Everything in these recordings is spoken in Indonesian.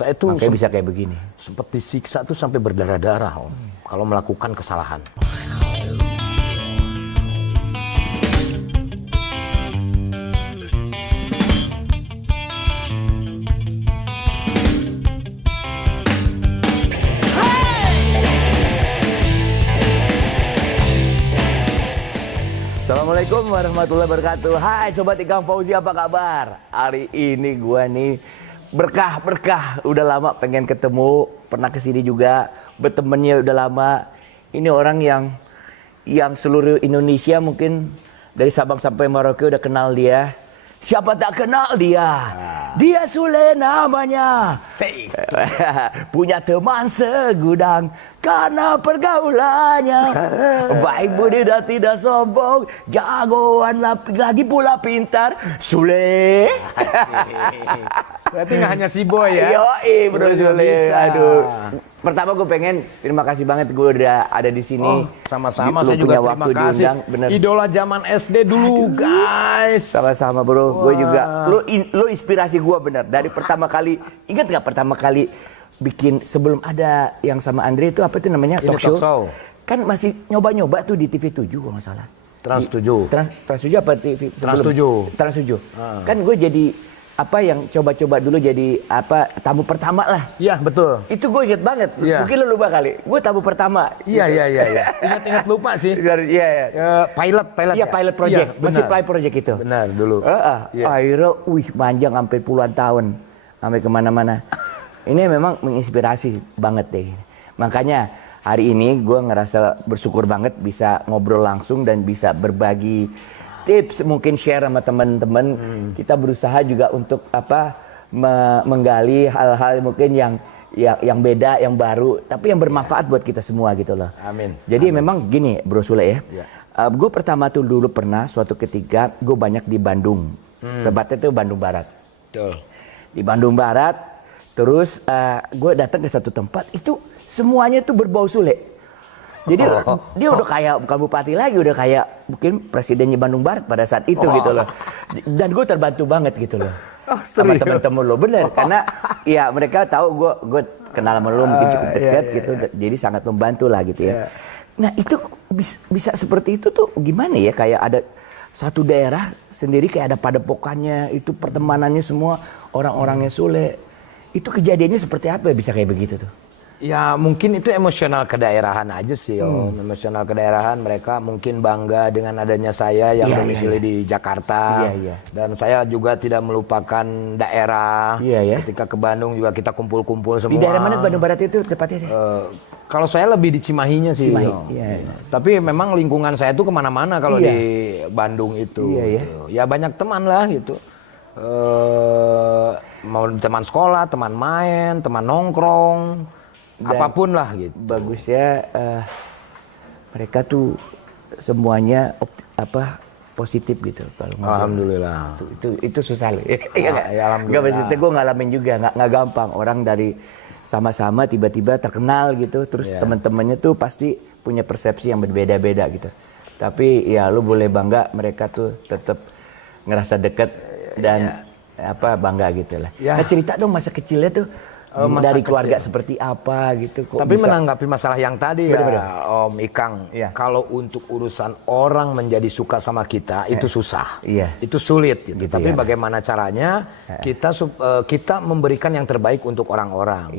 Saya tuh makanya bisa kayak begini. sempat disiksa tuh sampai berdarah-darah Om, kalau melakukan kesalahan. Assalamualaikum warahmatullahi wabarakatuh. Hai Sobat Ikang Fauzi, apa kabar? Hari ini gua nih berkah. Udah lama pengen ketemu, pernah kesini juga, bertemannya udah lama. Ini orang yang seluruh Indonesia mungkin dari Sabang sampai Merauke udah kenal dia. Siapa tak kenal dia? Dia Sule namanya. Punya teman segudang karena pergaulannya. Baik budi dan tidak sombong, jagoan lagi pula pintar. Sule. Berarti nggak hanya si Boy ya? Yoi bro Sule. Aduh. Pertama gue pengen terima kasih banget gue udah ada di sini. Sama-sama, saya juga terima kasih. Bener. Idola zaman SD dulu, guys. Sama-sama bro. Gue juga. Lo inspirasi gue bener. Dari pertama kali, ingat nggak pertama kali bikin sebelum ada yang sama Andre itu apa itu namanya talk show? Kan masih nyoba-nyoba tuh di TV 7 kalau nggak salah. Trans 7. Trans 7 apa TV? Trans 7. Trans 7. Kan gue jadi apa yang coba-coba dulu jadi apa tamu pertama lah. Iya betul. Itu gue inget banget. Ya. Mungkin lo lupa kali. Gue tamu pertama. Iya. Ingat lupa sih. Iya. Pilot. Iya pilot project. Ya, masih pilot project itu. Benar dulu. Akhirnya, panjang sampai puluhan tahun, sampai kemana-mana. Ini memang menginspirasi banget deh. Makanya hari ini gue ngerasa bersyukur banget bisa ngobrol langsung dan bisa berbagi tips, mungkin share sama teman-teman. Kita berusaha juga untuk menggali hal-hal mungkin yang beda, yang baru, tapi yang bermanfaat buat kita semua gitu loh. Amin. Jadi memang gini Bro Sule ya. Gue pertama tuh dulu pernah suatu ketika gue banyak di Bandung. Tepatnya tuh Bandung Barat. Betul. Di Bandung Barat, terus gue datang ke satu tempat itu semuanya tuh berbau Sule. Jadi dia udah kayak bukan bupati lagi, udah kayak mungkin presidennya Bandung Barat pada saat itu gitu loh. Dan gue terbantu banget gitu loh. Sama temen-temen lo, bener. Karena ya mereka tahu gue kenal sama lo mungkin cukup dekat gitu. Jadi sangat membantu lah gitu ya. Nah itu bisa seperti itu tuh gimana ya, kayak ada satu daerah sendiri kayak ada padepokannya, itu pertemanannya semua orang-orangnya Sule. Itu kejadiannya seperti apa ya bisa kayak begitu tuh? Ya mungkin itu emosional kedaerahan aja sih Om. Emosional kedaerahan, mereka mungkin bangga dengan adanya saya yang domisili di Jakarta. Dan saya juga tidak melupakan daerah. Ketika ke Bandung juga kita kumpul-kumpul semua. Di daerah mana Bandung Barat itu tepatnya? Kalau saya lebih di Cimahinya sih. Tapi memang lingkungan saya tuh kemana-mana kalau di Bandung itu. Ya banyak teman lah gitu. Mau teman sekolah, teman main, teman nongkrong. Dan apapun lah gitu. Bagusnya mereka tuh semuanya positif gitu kalau alhamdulillah. Itu susah loh. Ya, Enggak maksudnya gue ngalamin juga, nggak gampang. Orang dari sama-sama tiba-tiba terkenal gitu, terus teman-temannya tuh pasti punya persepsi yang berbeda-beda gitu. Tapi ya lu boleh bangga, mereka tuh tetap ngerasa deket dan bangga gitu lah. Nah cerita dong masa kecilnya tuh. Dari keluarga seperti apa gitu kok. Tapi bisa menanggapi masalah yang tadi Om Ikang, kalau untuk urusan orang menjadi suka sama kita itu susah, itu sulit gitu. Tapi bagaimana caranya kita memberikan yang terbaik untuk orang-orang.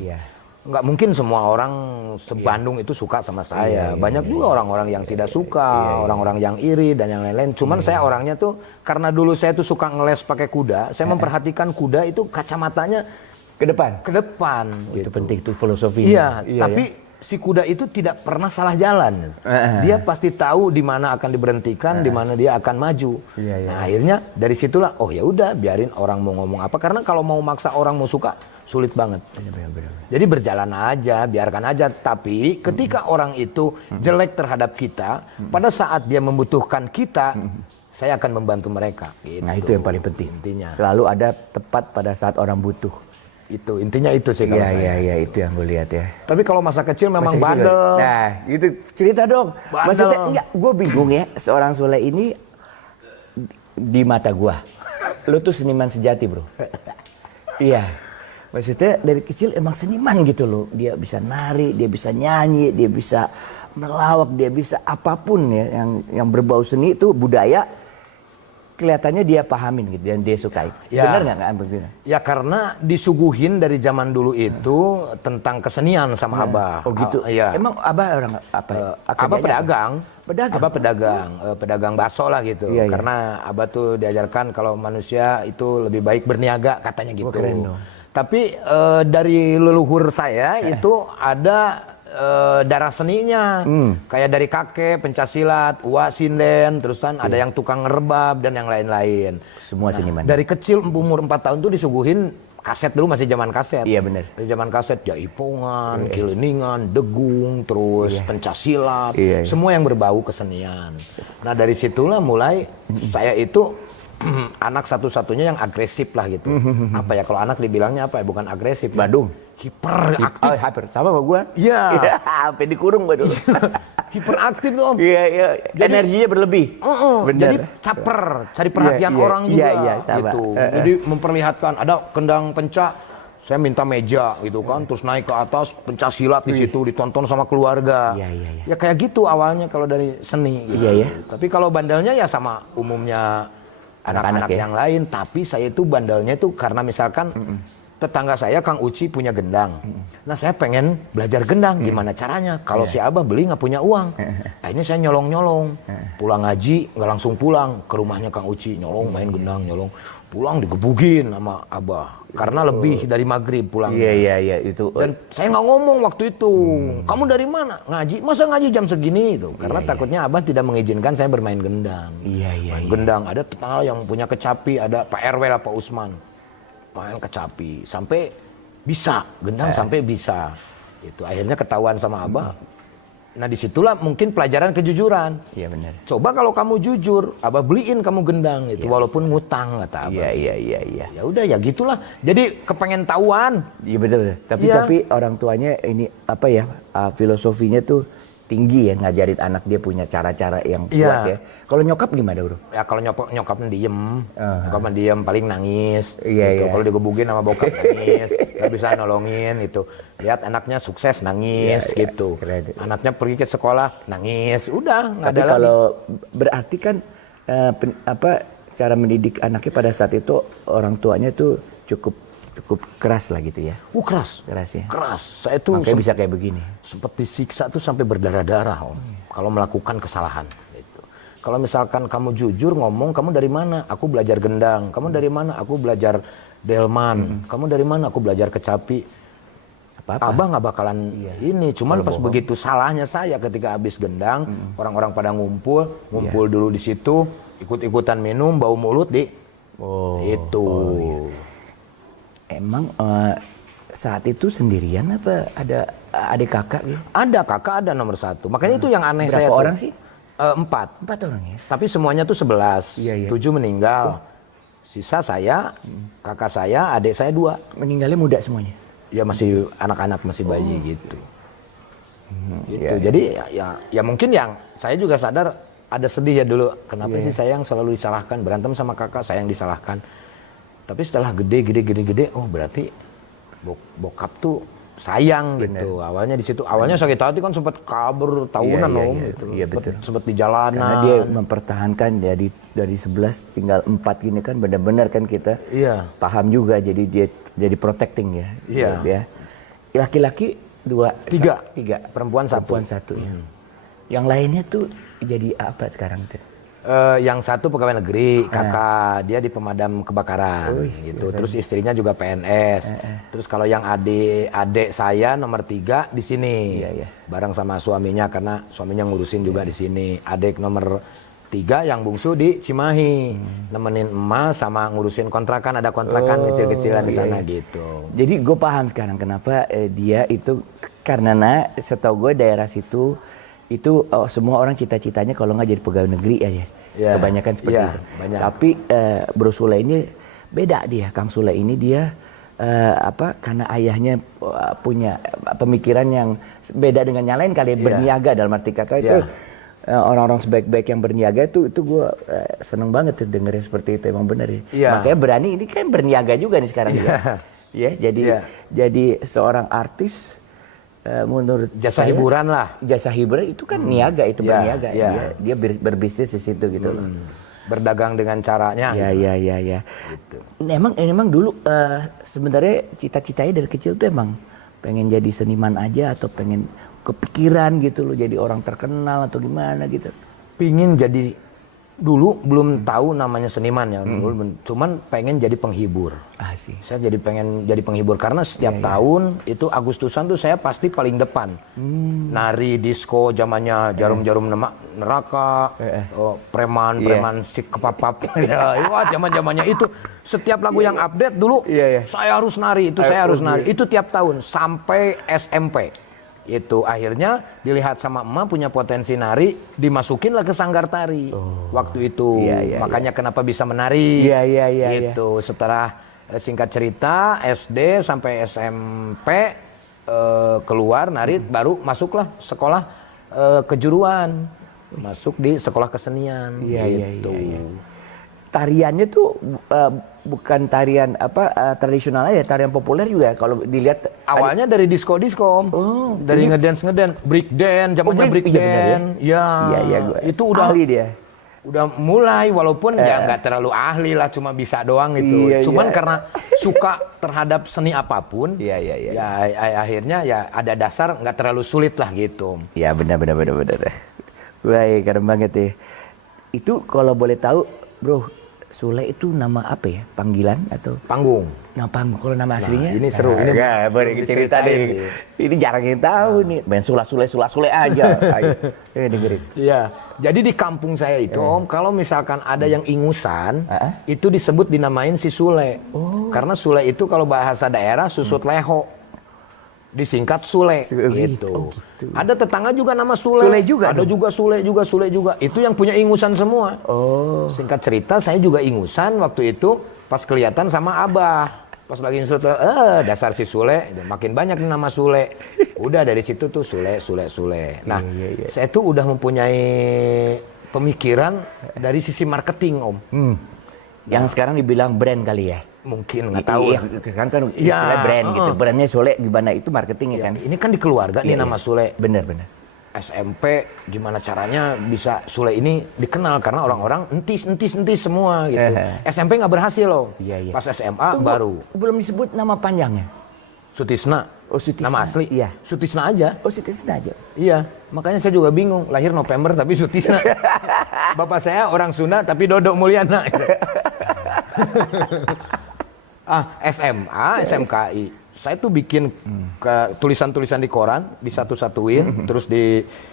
Nggak mungkin semua orang se-Bandung itu suka sama saya. Banyak juga orang-orang yang tidak suka, orang-orang yang iri dan yang lain-lain. Cuman saya orangnya tuh karena dulu saya tuh suka ngeles pakai kuda, saya memperhatikan kuda itu kacamatanya ke depan itu penting, itu filosofi. Tapi si kuda itu tidak pernah salah jalan. Dia pasti tahu di mana akan diberhentikan, di mana dia akan maju. Nah, akhirnya dari situlah ya udah biarin orang mau ngomong apa, karena kalau mau maksa orang mau suka sulit banget. Jadi berjalan aja, biarkan aja. Tapi ketika orang itu jelek terhadap kita, pada saat dia membutuhkan kita, saya akan membantu mereka. Gitu. Nah, itu yang paling penting. Intinya selalu ada tepat pada saat orang butuh. Itu intinya itu sih kalau saya. Iya itu yang gue lihat ya. Tapi kalau masa kecil memang bandel. Nah, itu cerita dong. Bandel. Maksudnya enggak, gue bingung ya, seorang Sule ini di mata gue, lu tuh seniman sejati, bro. Iya. Maksudnya dari kecil emang seniman gitu loh. Dia bisa nari, dia bisa nyanyi, dia bisa melawak, dia bisa apapun ya yang berbau seni itu budaya. Kelihatannya dia pahamin gitu dan dia sukai. Ya. Benar nggak Abah? Ya karena disuguhin dari zaman dulu itu tentang kesenian sama Abah. Oh gitu. Iya. Emang Abah orang apa? Abah pedagang. Pedagang. Abah pedagang bakso lah gitu. Iya, iya. Karena Abah tuh diajarkan kalau manusia itu lebih baik berniaga katanya gitu. Keren dong. Tapi dari leluhur saya itu ada darah seninya, kayak dari kakek pencaksilat, uak sinden, terus kan ada yang tukang ngerebab dan yang lain-lain. Semua seniman. Dari kecil umur 4 tahun tuh disuguhin kaset, dulu masih zaman kaset. Iya benar. Dari zaman kaset jaipongan, kiliningan, degung, terus pencaksilat, semua yang berbau kesenian. Nah dari situlah mulai saya itu anak satu-satunya yang agresif lah gitu. Apa ya kalau anak dibilangnya apa ya? Bukan agresif. Badung. Hiperaktif. Oh, hyper. Sama sama gua. Iya. Sampai dikurung gua dulu. Hiperaktif tuh Om. Iya, iya. Energinya berlebih. Jadi caper, cari perhatian orang juga sama. gitu. Jadi memperlihatkan ada kendang pencak, saya minta meja gitu kan, terus naik ke atas pencak silat di situ ditonton sama keluarga. Iya. Ya kayak gitu awalnya kalau dari seni gitu. Iya. Tapi kalau bandelnya ya sama umumnya anak-anak yang lain, tapi saya itu bandelnya itu karena misalkan tetangga saya Kang Uci punya gendang. Nah saya pengen belajar gendang, gimana caranya? Kalau si Abah beli nggak punya uang. Nah ini saya nyolong-nyolong. Pulang ngaji nggak langsung pulang ke rumahnya Kang Uci, nyolong main gendang, nyolong. Pulang digebugin sama Abah. Karena lebih dari maghrib pulang. Iya itu. Dan saya nggak ngomong waktu itu. Kamu dari mana? Ngaji. Masa ngaji jam segini itu? Karena takutnya Abah tidak mengizinkan saya bermain gendang. Iya. Main gendang. Ada tetangga yang punya kecapi, ada Pak RW lah Pak Usman. Main kecapi sampai bisa gendang sampai bisa itu akhirnya ketahuan sama Abah. Nah disitulah mungkin pelajaran kejujuran. Iya benar. Coba kalau kamu jujur, Abah beliin kamu gendang itu walaupun ngutang kata Abah. Iya. Ya udah ya gitulah. Jadi kepengen tahuan. Iya betul. Tapi orang tuanya ini apa ya filosofinya tuh tinggi ya, ngajarin anak dia punya cara-cara yang kuat ya. Kalau nyokap gimana bro? Ya kalau nyokap diem, nyokap diem paling nangis. Iya. Kalau digebukin sama bokap nangis, nggak bisa nolongin itu. Lihat anaknya sukses nangis gitu. Keren. Anaknya pergi ke sekolah nangis, udah nggak ada Tapi lagi. kalau berarti kan cara mendidik anaknya pada saat itu orang tuanya tuh cukup keras lah gitu ya. Keras ya. Keras. Saya tuh makanya bisa kayak begini. Sempat disiksa tuh sampai berdarah-darah Om. Kalau melakukan kesalahan. Gitu. Kalau misalkan kamu jujur ngomong, kamu dari mana? Aku belajar gendang. Kamu dari mana? Aku belajar delman. Kamu dari mana? Aku belajar kecapi. Apa-apa. Abah nggak bakalan ini. Cuman pas begitu salahnya saya ketika habis gendang, orang-orang pada ngumpul dulu di situ, ikut-ikutan minum, bau mulut itu. Emang saat itu sendirian apa ada adik kakak gitu? Ada kakak, ada nomor 1. Makanya itu yang aneh. Berapa saya orang tuh. sih? 4 orang ya. Tapi semuanya tuh 11. Iya. 7 meninggal. Sisa saya, kakak saya, adik saya 2. Meninggalnya muda semuanya? Ya masih anak-anak, masih bayi gitu. Gitu. Iya. Jadi ya mungkin yang saya juga sadar ada sedih ya dulu. Kenapa sih saya yang selalu disalahkan, berantem sama kakak saya yang disalahkan. Tapi setelah gede, oh berarti bokap tuh sayang. Bener. Gitu. Awalnya di situ, awalnya sakit hati kan sempat kabur tahunan Om. Gitu. Iya betul. Sempat di jalanan. Karena dia mempertahankan dari 11 tinggal 4 gini kan benar-benar kan kita paham juga, jadi dia jadi protecting ya. Iya. Ya. Laki-laki 3. Perempuan 1 ya. Yang lainnya tuh jadi apa sekarang tuh? Yang satu pegawai negeri, kakak dia di pemadam kebakaran gitu. Terus istrinya juga PNS. Terus kalau yang adik saya nomor 3 di sini, bareng sama suaminya karena suaminya ngurusin juga di sini. Adik nomor 3 yang bungsu di Cimahi, nemenin emak sama ngurusin kontrakan, ada kontrakan kecil-kecilan di sana gitu. Jadi gue paham sekarang kenapa dia itu karena setahu gue daerah situ itu semua orang cita-citanya kalau nggak jadi pegawai negeri aja. Kebanyakan seperti itu. Banyak. Tapi Bro Sule ini beda dia. Kang Sule ini dia karena ayahnya punya pemikiran yang beda dengan yang lain kali, berniaga dalam arti kata itu. Orang-orang sebaik-baik yang berniaga itu gue seneng banget tuh dengerin seperti itu, emang bener ya. Makanya berani ini kan berniaga juga nih sekarang juga. Ya, jadi seorang artis menurut jasa hiburan lah. Jasa hiburan itu kan niaga, itu berniaga. Dia berbisnis di situ gitu loh. Berdagang dengan caranya. Ya. Gitu. Emang dulu sebenarnya cita-citanya dari kecil tuh emang pengen jadi seniman aja atau pengen kepikiran gitu loh jadi orang terkenal atau gimana gitu. Pingin jadi, dulu belum tahu namanya seniman ya, cuman pengen jadi penghibur. Sih. Saya pengen jadi penghibur karena setiap tahun itu Agustusan tuh saya pasti paling depan. Nari disco zamannya Jarum-Jarum Neraka, preman si kepapap. Wah, zaman-zamannya itu setiap lagu yang update dulu saya harus nari, saya harus nari. Itu tiap tahun sampai SMP. Itu akhirnya dilihat sama emak punya potensi nari, dimasukinlah ke sanggar tari waktu itu. Makanya kenapa bisa menari. Itu setelah singkat cerita SD sampai SMP keluar nari, baru masuklah sekolah kejuruan, masuk di sekolah kesenian. Gitu. Tariannya tuh bukan tarian tradisional aja, tarian populer juga kalau dilihat. Awalnya dari disco, dari ngedance, break dance, zamannya break dance. Itu udah ahli dia. Udah mulai, walaupun ya nggak terlalu ahli lah, cuma bisa doang gitu. Cuman karena suka terhadap seni apapun, akhirnya ya ada dasar, nggak terlalu sulit lah gitu. Ya benar. Baik, keren banget ya. Itu kalau boleh tahu, bro, Sule itu nama apa ya? Panggilan atau panggung? Nah, panggung. Kalau nama aslinya? Ini seru. Ini boleh cerita deh. Ini jarang yang tahu nih. Main Sule aja. Ayo dengerin. Iya. Jadi di kampung saya itu, Om, kalau misalkan ada yang ingusan, itu disebut dinamain si Sule. Karena Sule itu kalau bahasa daerah susut leho. Disingkat Sule gitu. Ada tetangga juga nama Sule. Sule juga. Ada juga Sule juga. Itu yang punya ingusan semua. Singkat cerita saya juga ingusan waktu itu pas kelihatan sama Abah. Pas lagi insut, dasar si Sule, makin banyak nih nama Sule. Udah dari situ tuh Sule. Nah, saya tuh udah mempunyai pemikiran dari sisi marketing, Om. Yang sekarang dibilang brand kali ya. Mungkin nggak tahu kan istilah brand gitu. Brandnya Sule gimana itu marketingnya kan. Ini kan di keluarga nih nama Sule. Bener. SMP gimana caranya bisa Sule ini dikenal karena orang-orang entis semua gitu. SMP nggak berhasil loh. Pas SMA baru. Belum disebut nama panjangnya. Sutisna. Nama asli? Iya. Sutisna aja. Sutisna aja. Iya. Makanya saya juga bingung. Lahir November tapi Sutisna. Bapak saya orang Sunda tapi Dodo Mulyana. SMA, SMKI. Saya tuh bikin tulisan-tulisan di koran, disatu-satuin, terus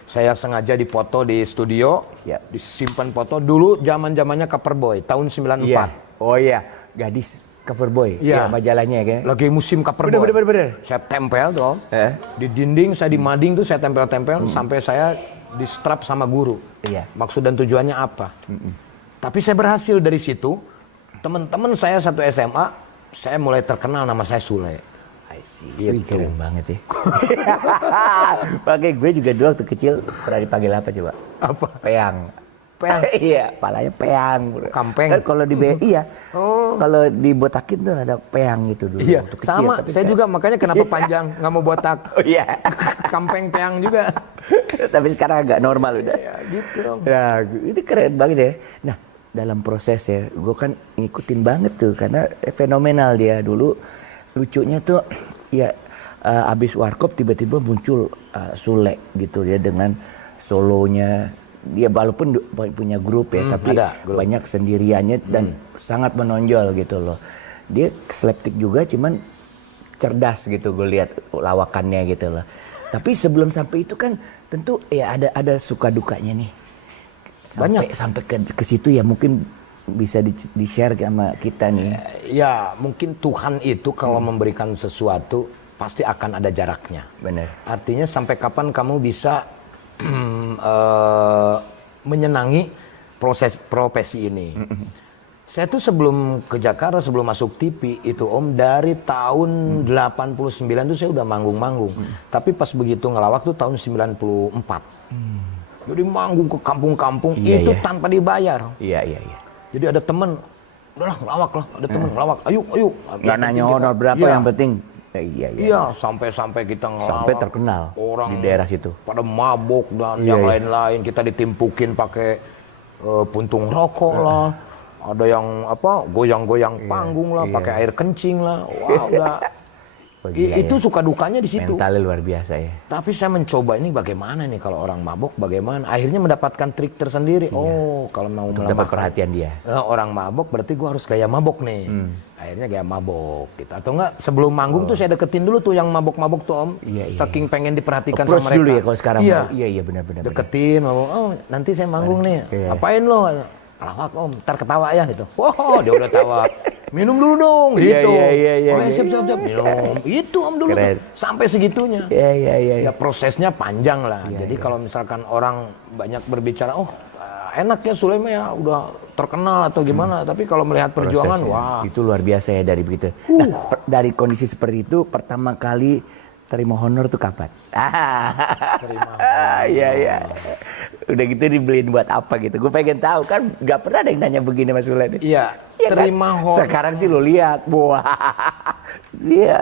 saya sengaja dipoto di studio, disimpan foto dulu zaman-zamannya Coverboy tahun 94. Oh iya, gadis Coverboy. Iya, majalahnya kan. Lagi musim Coverboy. Bener. Saya tempel tuh. Di dinding, saya di mading tuh saya tempel-tempel sampai saya di strap sama guru. Maksud dan tujuannya apa? Tapi saya berhasil dari situ. Teman-teman saya satu SMA, saya mulai terkenal nama saya Sule. Gitu. Keren banget ya. Pakai gue juga dulu waktu kecil pernah dipanggil apa coba? Apa? Peang. Iya, palanya peang. Kampeng. Kan kalau di BI kalau dibotakin tuh ada peang gitu dulu. Iya, waktu kecil. Sama, saya juga makanya kenapa panjang, nggak mau botak. Kampeng peang juga. Tapi sekarang agak normal udah. Gitu. Ya, ini keren banget ya. Nah, dalam proses ya, gue kan ngikutin banget tuh karena fenomenal dia dulu. Lucunya tuh ya abis Warkop tiba-tiba muncul Sule gitu ya dengan solonya dia, walaupun punya grup ya tapi banyak sendiriannya dan sangat menonjol gitu loh. Dia slapstick juga cuman cerdas gitu gue lihat lawakannya gitu loh. Tapi sebelum sampai itu kan tentu ya ada suka dukanya nih. Sampai ke situ ya mungkin bisa di-share sama kita nih. Ya, mungkin Tuhan itu kalau memberikan sesuatu pasti akan ada jaraknya. Benar. Artinya sampai kapan kamu bisa menyenangi proses profesi ini. Saya tuh sebelum ke Jakarta, sebelum masuk TV itu Om, dari tahun 89 tuh saya udah manggung-manggung. Tapi pas begitu ngelawak tuh tahun 94. Jadi manggung ke kampung-kampung itu tanpa dibayar. Iya. Jadi ada temen udahlah ngelawak lah, ada temen ngelawak, ayo. Nggak nanya honor berapa, yang penting. Iya, sampai kita ngelawak. Sampai terkenal orang di daerah situ. Pada mabok dan yang lain-lain, kita ditimpukin pakai puntung rokok lah. Ada yang goyang-goyang panggung lah, pakai air kencing lah. Wah, udah. Itu suka dukanya di situ. Mentalnya luar biasa ya. Tapi saya mencoba ini bagaimana nih kalau orang mabok bagaimana. Akhirnya mendapatkan trik tersendiri. Kalau mau dapat perhatian dia. Orang mabok berarti gua harus gaya mabok nih. Akhirnya gaya mabok gitu. Atau enggak sebelum manggung tuh saya deketin dulu tuh yang mabok-mabok tuh Om. Saking pengen diperhatikan sama mereka. Dulu ya kalau sekarang. Iya benar. Deketin, nanti saya manggung nih. Apain lo? Lawak Om, ntar ketawa ya gitu. Wah, dia udah tawa. Minum dulu dong, gitu. Iya. Siap. Minum. Itu Om dulu tuh, sampai segitunya. Iya. Ya prosesnya panjang lah. Jadi kalau misalkan orang banyak berbicara, enak ya Sulema ya, udah terkenal atau gimana. Tapi kalau melihat perjuangan, wah. Itu luar biasa ya dari begitu. Nah, dari kondisi seperti itu, pertama kali terima honor tuh kapan? Terima. Iya. Udah gitu dibeliin buat apa gitu. Gue pengen tahu kan, nggak pernah ada yang nanya begini Mas Sule. Iya. Terima kan? honor. Sekarang sih lo lihat, wah. Iya.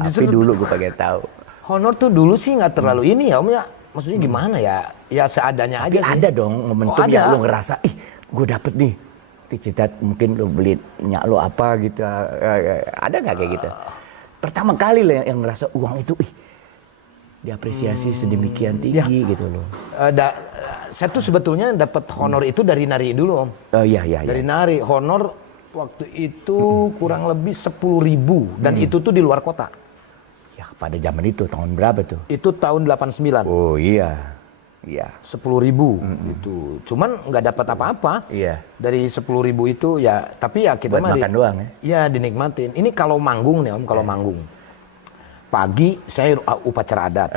Tapi dulu gue pengen tahu. Honor tuh dulu sih nggak terlalu ini ya Om ya. Maksudnya gimana ya? Ya seadanya aja. Tapi ada dong momentum yang lo ngerasa, gue dapet nih. Dicitat mungkin lo beli nyak lo apa gitu. Ada nggak kayak gitu? Pertama kali lah yang ngerasa uang itu diapresiasi sedemikian tinggi gitu loh. Saya tuh sebetulnya dapat honor itu dari nari dulu Om. Iya. Dari nari, honor waktu itu kurang lebih 10.000 dan itu tuh di luar kota. Ya pada zaman itu tahun berapa tuh? Itu tahun 89. Oh iya. 10.000 gitu. Cuman nggak dapat apa-apa. Iya. Dari 10.000 itu ya, tapi ya kita buat makan doang ya. Iya, dinikmatin. Ini kalau manggung nih Om, kalau manggung. Pagi saya upacara adat.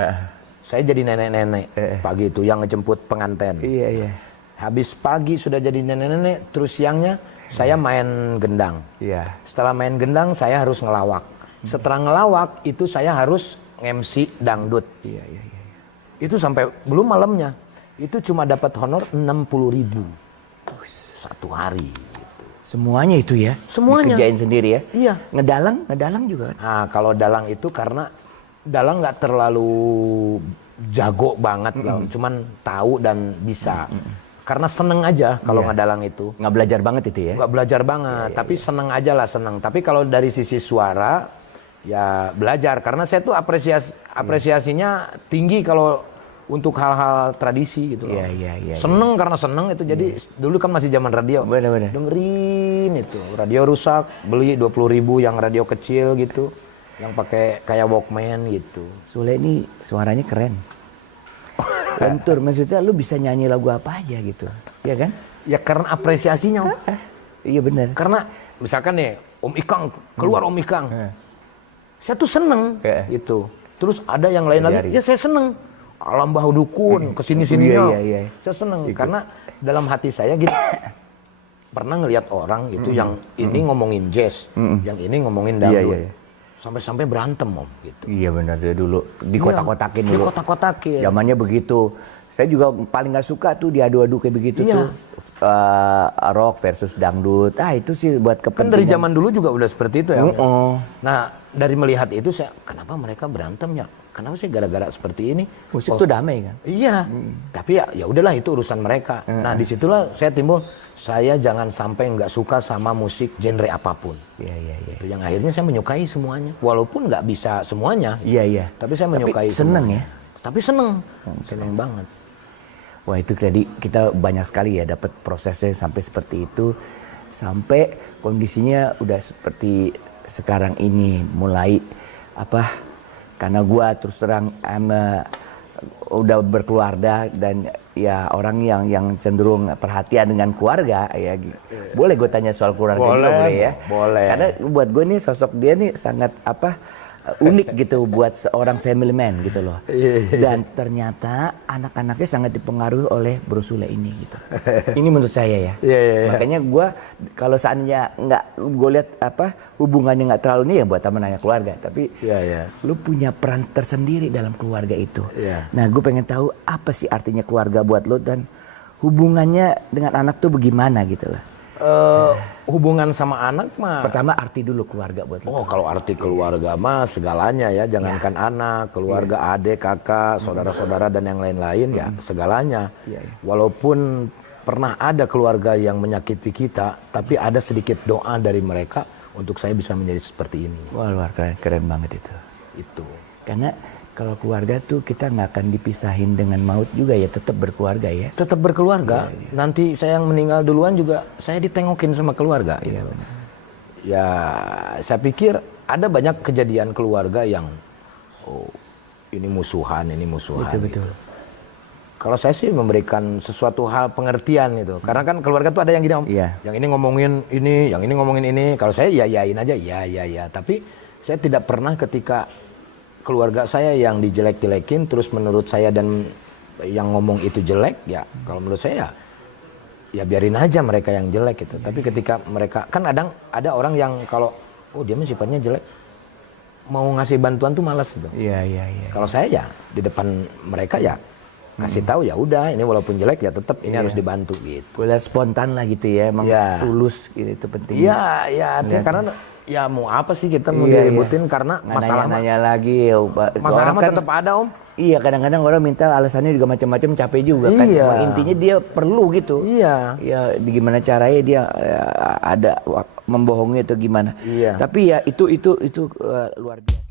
Saya jadi nenek-nenek. Pagi itu yang ngejemput pengantin. Iya. Habis pagi sudah jadi nenek-nenek, terus siangnya saya main gendang. Iya. Setelah main gendang saya harus ngelawak. Setelah ngelawak itu saya harus MC dangdut. Iya. Itu sampai belum malamnya. Itu cuma dapat honor 60.000 satu hari. Semuanya itu ya? Semuanya. Dikerjain sendiri ya? Iya. Ngedalang juga kan? Nah, kalau dalang itu karena dalang nggak terlalu jago banget lah, cuman tahu dan bisa. Karena seneng aja kalau ngedalang itu. Nggak belajar banget itu ya? Nggak belajar banget, tapi seneng aja lah, seneng. Tapi kalau dari sisi suara, ya belajar. Karena saya tuh apresiasinya tinggi kalau untuk hal-hal tradisi gitu loh. Iya. Seneng karena seneng itu. Jadi dulu kan masih zaman radio. Bener. Dengerin itu. Radio rusak, beli 20.000 yang radio kecil gitu. Yang pakai kayak Walkman gitu. Sule ini suaranya keren. Lentur, maksudnya lu bisa nyanyi lagu apa aja gitu. Iya kan? Ya karena apresiasinya. Iya bener. Karena misalkan nih Om Ikang, keluar Om Ikang. Saya tuh seneng gitu. Terus ada yang lain lagi, ya saya seneng. Alam Bahu Dukun, kesini-sininya. Iya. Saya seneng karena dalam hati saya gitu. Pernah ngelihat orang gitu yang ini ngomongin jazz, yang ini ngomongin dangdut. Sampai-sampai berantem Om gitu. Iya benar, dia dulu dikotak-kotakin dulu. Dikotak-kotakin. Zamannya begitu. Saya juga paling nggak suka tuh diadu-adu kayak begitu tuh. Rock versus dangdut. Itu sih buat kepentingan. Kan dari zaman dulu juga udah seperti itu ya. Nah, dari melihat itu saya, kenapa mereka berantem ya? Kenapa sih gara-gara seperti ini? Musik tuh damai kan? Iya. Tapi ya udahlah itu urusan mereka. Nah, disitulah saya timbul, saya jangan sampai nggak suka sama musik genre apapun. Iya. Yang akhirnya saya menyukai semuanya. Walaupun nggak bisa semuanya. Iya. Tapi saya menyukai. Tapi seneng semuanya. ya? Tapi seneng banget. Wah itu tadi kita banyak sekali ya dapat prosesnya sampai seperti itu. Sampai kondisinya udah seperti sekarang ini. Mulai karena gua terus terang udah berkeluarga dan ya orang yang cenderung perhatian dengan keluarga ya. Boleh gue tanya soal keluarga boleh ya? Boleh. Karena buat gue nih sosok dia nih sangat unik gitu buat seorang family man gitu loh. Dan ternyata anak-anaknya sangat dipengaruhi oleh Bro Sule ini gitu. Ini menurut saya ya. Makanya gue kalau seandainya gue lihat hubungannya nggak terlalu ini ya buat teman nanya keluarga. Tapi lu punya peran tersendiri dalam keluarga itu. Nah gue pengen tahu apa sih artinya keluarga buat lu dan hubungannya dengan anak tuh bagaimana gitu loh. Hubungan sama anak mah. Pertama arti dulu keluarga buat lo. Oh, kalau arti keluarga mah segalanya ya, jangankan anak, keluarga, adik, kakak, saudara-saudara dan yang lain-lain ya, segalanya. Walaupun pernah ada keluarga yang menyakiti kita, tapi ada sedikit doa dari mereka untuk saya bisa menjadi seperti ini. Wah, luar keren banget itu. Itu. Karena kalau keluarga tuh kita nggak akan dipisahin dengan maut juga ya, tetap berkeluarga ya. Tetap berkeluarga. Nanti saya yang meninggal duluan juga saya ditengokin sama keluarga. Ya, saya pikir ada banyak kejadian keluarga yang ini musuhan. Betul. Gitu. Kalau saya sih memberikan sesuatu hal pengertian gitu. Karena kan keluarga tuh ada yang gini Om. Yang ini ngomongin ini, yang ini ngomongin ini. Kalau saya yain aja, ya. Tapi saya tidak pernah ketika keluarga saya yang dijelek-jelekin, terus menurut saya dan yang ngomong itu jelek, ya kalau menurut saya ya biarin aja mereka yang jelek gitu. Tapi ketika mereka, kan ada orang yang kalau dia mah sifatnya jelek, mau ngasih bantuan tuh malas gitu. Iya. Kalau saya ya di depan mereka ya kasih tahu ya udah, ini walaupun jelek ya tetap ini harus dibantu gitu. Boleh spontan lah gitu ya, emang tulus gitu, itu penting. Iya, karena ya mau apa sih kita mau diributin karena masalah nanya lagi masalah kan tetap ada Om. Iya, kadang-kadang orang minta alasannya juga macam-macam, capek juga kan. Intinya dia perlu gitu. Iya. Ya gimana caranya dia ada membohongi atau gimana. Tapi ya itu luar biasa.